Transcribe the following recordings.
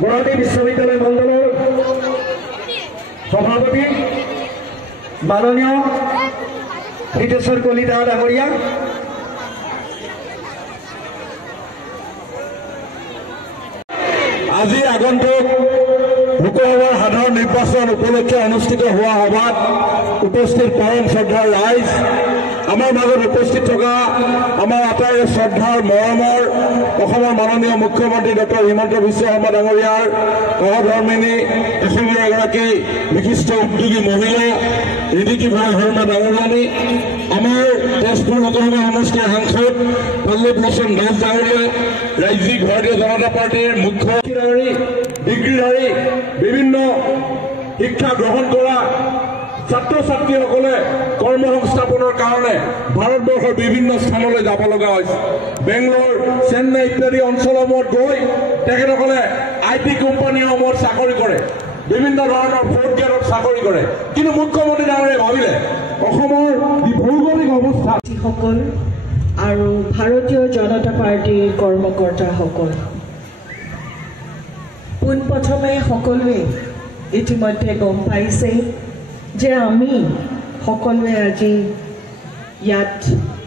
गुवाहाटी विश्वविद्यालय मंडल सभापति माननीय हितेश्वर कलिता डांगरिया आज आगंतुक लोकसभा साधारण निर्वाचन उपलक्षे अनुष्ठित हुआ सभात उपस्थित परम श्रद्धार राइज आमार माजत उपस्थित थका आमार आटाइरे श्रद्धार मरমৰ माननीय मुख्यमंत्री डॉक्टर हिमंत विश्व शर्मा डांगरियार सहधर्मिणी एगराकी विशिष्ट उद्योगी महिला ऋतिकी शर्मा डांगरियानी आमार तेजपुर लोकसभा समष्टिर सांसद पल्लव लोचन दास डांगरिया राज्यिक भारतीय जनता पार्टीर मुख्य डिग्रीधारी विभिन्न शिक्षा ग्रहण करा छात्र छात्री कर्मसंस्थापনৰ কাৰণে ভাৰতবৰ্ষৰ বিভিন্ন স্থানলৈ যাব লগা হৈছে বেংগলোৰ চেন্নাই ইত্যাদি অঞ্চলসমূহত গৈ তেখেতসকলে আইটি কোম্পানীসমূহত চাকৰি কৰে বিভিন্ন ধৰণৰ ফ'ৰ্থ গ্ৰেডত চাকৰি কৰে কিন্তু মুখ্যমন্ত্ৰী ডাঙৰীয়াই ভাবিলে অসমৰ ভৌগোলিক অৱস্থা সকল আৰু ভাৰতীয় জনতা পাৰ্টিৰ কৰ্মকৰ্তাসকল পোনপ্ৰথমে সকলোৱে ইতিমধ্যে গম পাইছে যে আমি সকলোৱে আজি ইয়াত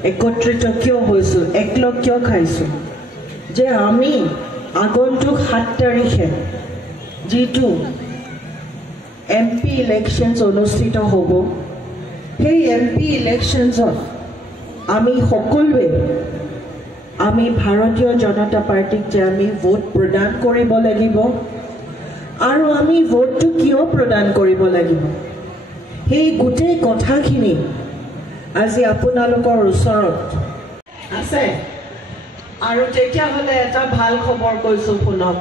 একত্ৰিত কিয় হৈছোঁ একলগ কিয় খাইছোঁ যে আমি আগন্তুক 7 তাৰিখে যিটো এমপি ইলেকশ্যনছ অনুষ্ঠিত হ'ব সেই এমপি ইলেকশ্যনছত আমি সকলোৱে আমি ভাৰতীয় জনতা পাৰ্টিক যে আমি ভোট প্ৰদান কৰিব লাগিব আৰু আমি ভোটটো কিয় প্ৰদান কৰিব লাগিব সেই গোটেই কথাখিনি আজি আপোনালোকৰ ওচৰত আছে আৰু তেতিয়া হলে এটা ভাল খবৰ কৈছো শুনক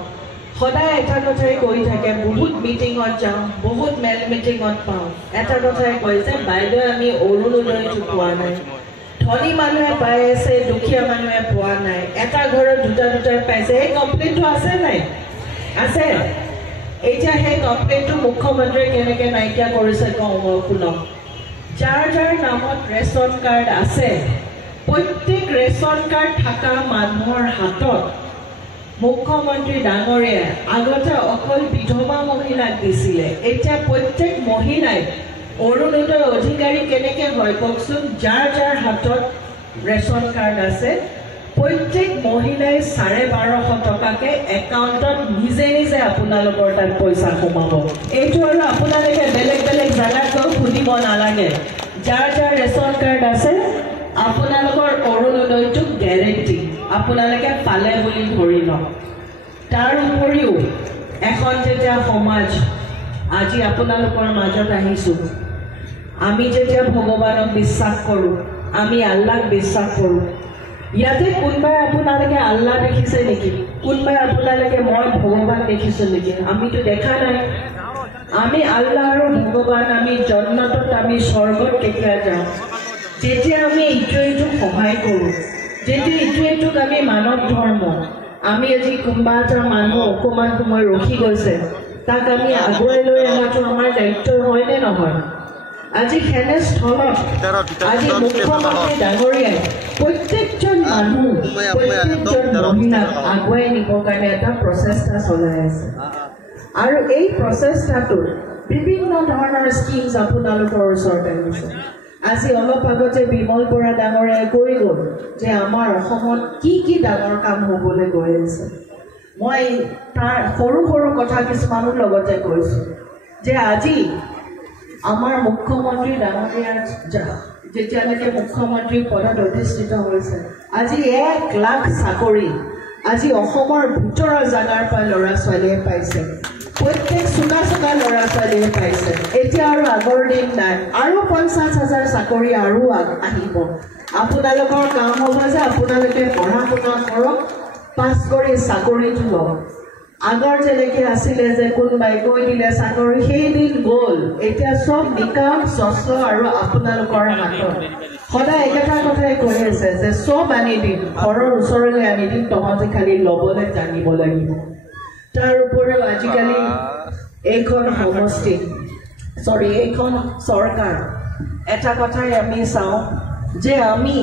সদায় এটা কথাই কৈ থাকে বহুত মিটিঙত যাওঁ বহুত মেল মিটিঙত পাওঁ এটা কথাই কৈ যে বাইদেউ আমি অৰুণোদয়টো পোৱা নাই ধনী মানুহে পাই আছে দুখীয়া মানুহে পোৱা নাই এটা ঘৰত দুটা পাইছে এই কমপ্লেইনটো আছে নাই আছে এতিয়া সেই কমপ্লেইনটো মুখ্যমন্ত্ৰীয়ে কেনেকৈ নাইকিয়া কৰিছে কওঁ মই শুনক যাৰ যাৰ নামত ৰেচন কাৰ্ড আছে প্ৰত্যেক ৰেচন কাৰ্ড থকা মানুহৰ হাতত মুখ্যমন্ত্ৰী ডাঙৰীয়াই আগতে অকল বিধৱা মহিলাক দিছিলে, এতিয়া প্ৰত্যেক মহিলাই অৰুণোদয় অধিকাৰী কেনেকৈ হয় কওকচোন? যাৰ যাৰ হাতত ৰেচন কাৰ্ড আছে প্ৰত্যেক মহিলাই 1250 টকাকৈ একাউণ্টত নিজে নিজে আপোনালোকৰ তাত পইচা সোমাব। এইটো আৰু আপোনালোকে বেলেগ বেলেগ জেগাত গৈ সুধিব নালাগে। যাৰ যাৰ ৰেচন কাৰ্ড আছে আপোনালোকৰ অৰুণোদয়টো গেৰেণ্টি আপোনালোকে পালে বুলি ধৰি লওক। তাৰ উপৰিও এখন যেতিয়া সমাজ আজি আপোনালোকৰ মাজত আহিছোঁ, আমি যেতিয়া ভগৱানক বিশ্বাস কৰোঁ, আমি আল্লাহক বিশ্বাস কৰোঁ। ইয়াতে কোনোবাই আপোনালোকে আল্লাহ দেখিছে নেকি? কোনোবাই আপোনালোকে মই ভগৱান দেখিছোঁ নেকি? আমিতো দেখা নাই। আমি আল্লাহ আৰু ভগৱান, আমি জন্নতত, আমি স্বৰ্গত কেতিয়া যাওঁ? যেতিয়া আমি ইটোৱে ইটোক সহায় কৰোঁ, যেতিয়া ইটোৱে ইটোক আমি মানৱ ধৰ্ম, আমি আজি কোনোবা এটা মানুহ অকণমান সময় ৰখি গৈছে, তাক আমি আগুৱাই লৈ অনাটো আমাৰ দায়িত্ব হয়নে নহয়? আজি সেনে স্থলত আজি মুখ্যমন্ত্ৰী ডাঙৰীয়াই প্ৰত্যেকজন মানুহ, প্ৰত্যেকজন মহিলাক আগুৱাই নিবৰ কাৰণে এটা প্ৰচেষ্টা চলাই আছে। আৰু এই প্ৰচেষ্টাটোত বিভিন্ন ধৰণৰ স্কিমছ আপোনালোকৰ ওচৰত আহিছে। আজি অলপ আগতে বিমল বৰা ডাঙৰীয়াই কৈ গ'ল যে আমাৰ অসমত কি কি ডাঙৰ কাম হ'বলৈ গৈ আছে। মই তাৰ সৰু সৰু কথা কিছুমানৰ লগতে কৈছোঁ যে আজি আমাৰ মুখ্যমন্ত্ৰী ডাঙৰীয়াৰ যেতিয়ালৈকে মুখ্যমন্ত্ৰী পদত অধিষ্ঠিত হৈছে, আজি 1 লাখ চাকৰি আজি অসমৰ ভিতৰৰ জাগাৰ পৰা ল'ৰা ছোৱালীয়ে পাইছে। প্ৰত্যেক চোকা চোকা ল'ৰা ছোৱালীয়ে পাইছে। এতিয়া আৰু আগৰ দিন নাই, আৰু 50,000 চাকৰি আৰু আহিব। আপোনালোকৰ কাম হ'ব যে আপোনালোকে পঢ়া শুনা কৰক, পাছ কৰি চাকৰিটো লওক। আগৰ যেনেকৈ আছিলে যে কোনোবাই কৈ দিলে চাকৰি, সেই দিন গ'ল। এতিয়া চব নিকাম স্বচ্ছ আৰু আপোনালোকৰ হাতত। সদায় একেটা কথাই কৈ আছে যে চব আনি দিম, ঘৰৰ ওচৰলৈ আনি দিম, তহঁতে খালি ল'বলৈ জানিব লাগিব। তাৰ উপৰিও আজিকালি এইখন সমষ্টি এইখন চৰকাৰ, এটা কথাই আমি চাওঁ যে আমি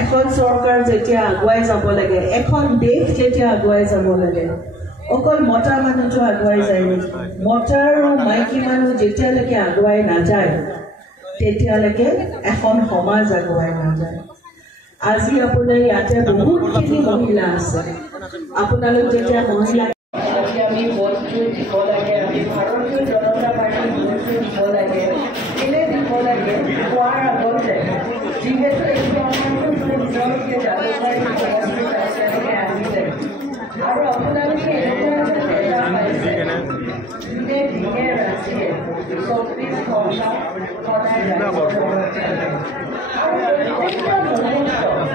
এখন চৰকাৰ যেতিয়া আগুৱাই যাব লাগে, এখন দেশ যেতিয়া আগুৱাই যাব লাগে, অকল মতা মানুহটো আগুৱাই যায় নেকি? মতা আৰু মাইকী মানুহ যেতিয়ালৈকে আগুৱাই নাযায় তেতিয়ালৈকে এখন সমাজ আগুৱাই নাযায়। আজি আপোনাৰ ইয়াতে বহুতখিনি মহিলা আছে। আপোনালোক যেতিয়া মহিলা আমি ভোটটো দিব লাগে, আমি ভাৰতীয় জনতা পাৰ্টীৰ ভোটটো দিব লাগে, কেলে দিব লাগে কোৱাৰ আগতে যিহেতু এইটো আমাৰতো নিজকে জালুকবাৰী সমষ্টিত আহিলে আৰু আপোনালোকে এনেকুৱা এটা পাইছে যোনে দিনে ৰাতিয়ে 24 ঘণ্টা সদায় আৰু প্ৰত্যেকটা মুহূৰ্ত